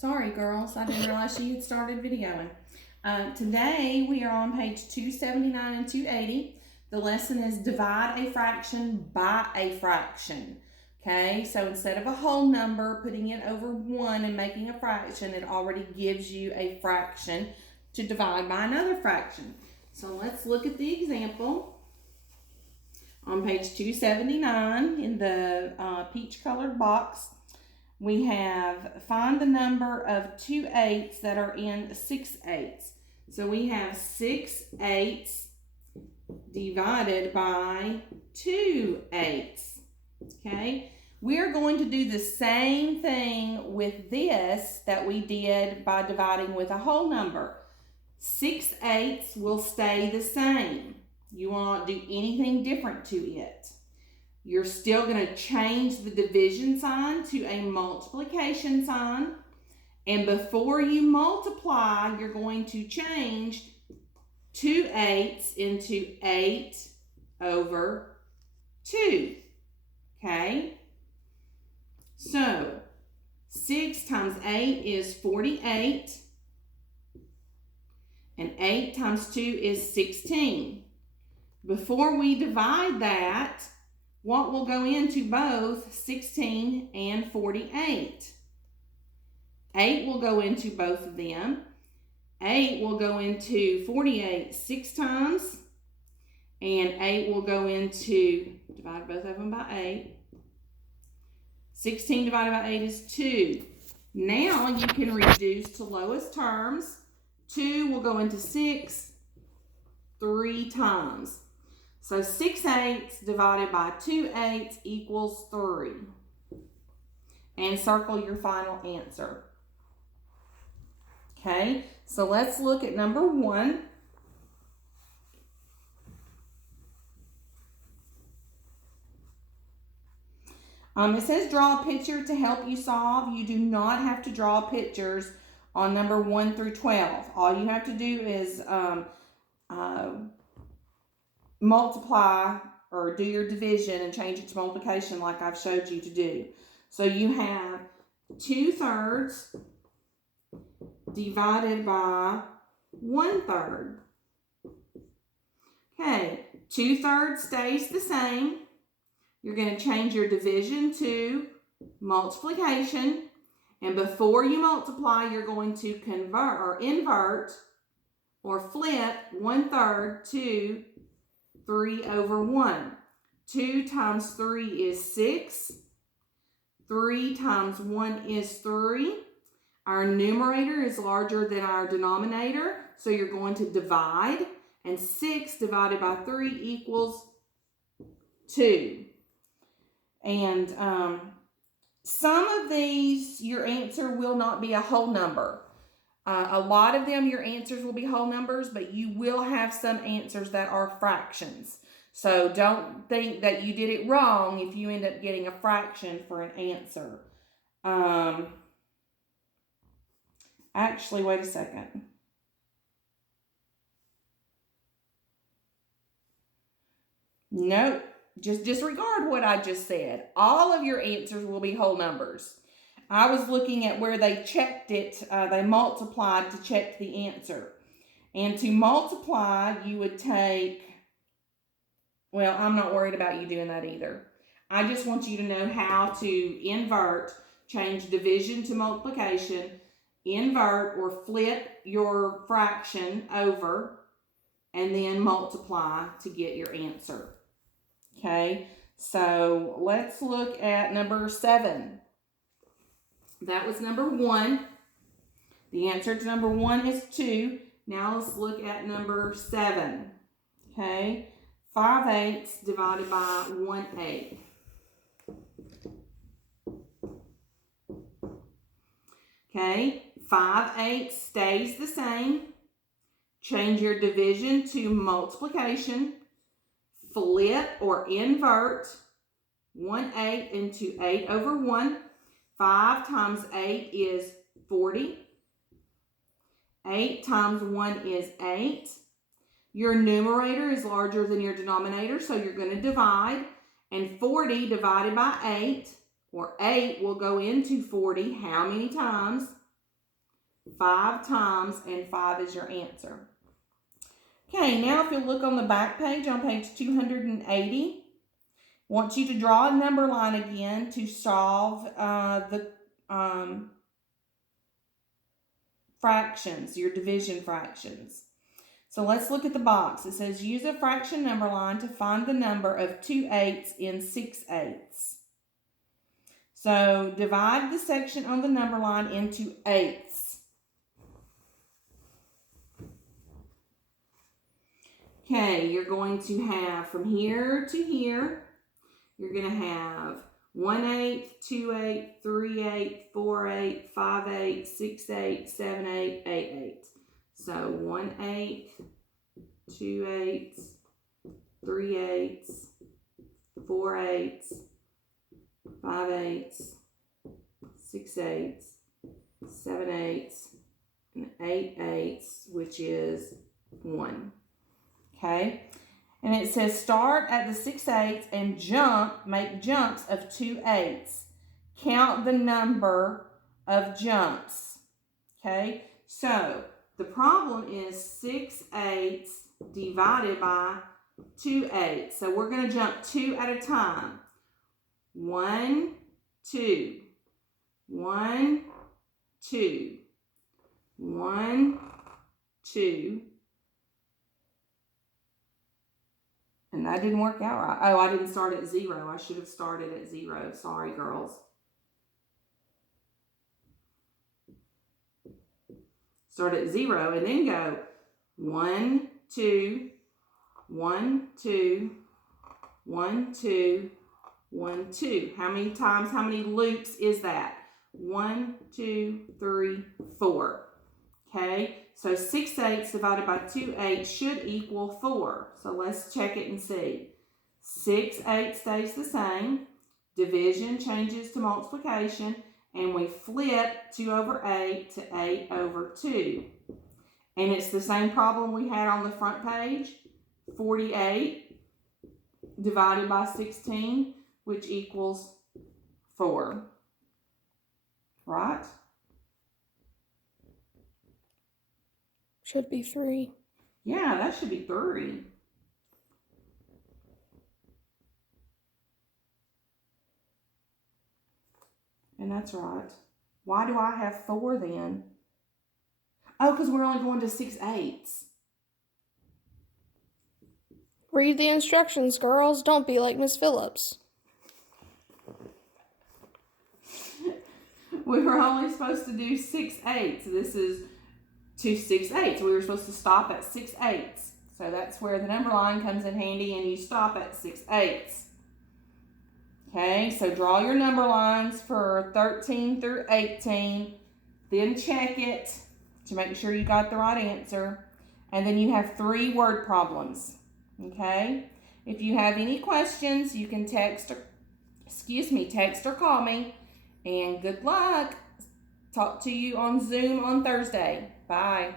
Sorry, girls. I didn't realize she had started videoing. Today, we are on page 279 and 280. The lesson is divide a fraction by a fraction. Okay, so instead of a whole number, putting it over 1 and making a fraction, it already gives you a fraction to divide by another fraction. So let's look at the example. On page 279 in the peach colored box, we have find the number of 2 eighths that are in 6 eighths. So we have 6 eighths divided by 2 eighths. Okay, we're going to do the same thing with this that we did by dividing with a whole number. 6 eighths will stay the same. You will not do anything different to it. You're still going to change the division sign to a multiplication sign. And before you multiply, you're going to change 2 eighths into 8 over 2. Okay? So, 6 times 8 is 48. And 8 times 2 is 16. Before we divide that, what will go into both 16 and 48? 8 will go into both of them. 8 will go into 48 6 times. And 8 will go into, divide both of them by 8. 16 divided by 8 is 2. Now you can reduce to lowest terms. 2 will go into 6 3 times. So 6 eighths divided by 2 eighths equals 3. And circle your final answer. Okay, so let's look at number 1. It says draw a picture to help you solve. You do not have to draw pictures on number 1 through 12. All you have to do is multiply or do your division and change it to multiplication like I've showed you to do. So you have 2/3 divided by 1/3. Okay, 2/3 stays the same. You're going to change your division to multiplication. And before you multiply, you're going to convert or invert or flip 1/3 to 3 over 1. 2 times 3 is 6. 3 times 1 is 3. Our numerator is larger than our denominator, so you're going to divide. And 6 divided by 3 equals 2. And some of these, your answer will not be a whole number. A lot of them, your answers will be whole numbers, but you will have some answers that are fractions. So don't think that you did it wrong if you end up getting a fraction for an answer. Actually, wait a second. Nope. Just disregard what I just said. All of your answers will be whole numbers. I was looking at where they checked it. They multiplied to check the answer. And to multiply, you would take, well, I'm not worried about you doing that either. I just want you to know how to invert, change division to multiplication, invert or flip your fraction over, and then multiply to get your answer. Okay, so let's look at number 7. That was number 1. The answer to number 1 is 2. Now let's look at number 7. Okay, 5 eighths divided by 1 eighth. Okay, 5 eighths stays the same. Change your division to multiplication. Flip or invert 1 eighth into 8 over 1. 5 times 8 is 40. 8 times 1 is 8. Your numerator is larger than your denominator, so you're going to divide. And 40 divided by 8, or 8 will go into 40 how many times? 5 times, and 5 is your answer. Okay, now if you look on the back page, on page 280, I want you to draw a number line again to solve the fractions, your division fractions. So let's look at the box. It says use a fraction number line to find the number of 2/8 in 6/8. So divide the section on the number line into eighths. Okay, you're going to have from here to here, you're going to have 1/8, 2/8, 3/8, 4/8, 5/8, 6/8, 7/8, 8/8. So 1/8, 2/8, 3/8, 4/8, 5/8, 6/8, 7/8, and 8/8, which is 1. Okay, and it says start at the 6/8 and make jumps of 2/8. Count the number of jumps. Okay, so the problem is 6/8 divided by 2/8. So we're going to jump 2 at a time. 1, 2, 1, 2, 1, 2. And that didn't work out right. Oh, I didn't start at 0. I should have started at 0. Sorry, girls. Start at 0 and then go 1, 2, 1, 2, 1, 2, 1, 2. How many times, how many loops is that? 1, 2, 3, 4. Okay, so 6/8 divided by 2/8 should equal 4. So let's check it and see. 6/8 stays the same. Division changes to multiplication. And we flip 2/8 to 8/2. And it's the same problem we had on the front page. 48 divided by 16, which equals 4. Right? Should be 3. Yeah, that should be 3. And that's right. Why do I have 4 then? Oh, because we're only going to 6/8. Read the instructions, girls. Don't be like Miss Phillips. We were only supposed to do 6/8. This is 2 6/8. We were supposed to stop at 6/8. So that's where the number line comes in handy, and you stop at 6/8. Okay, so draw your number lines for 13 through 18. Then check it to make sure you got the right answer. And then you have 3 word problems. Okay? If you have any questions, you can text or call me. And good luck. Talk to you on Zoom on Thursday. Bye.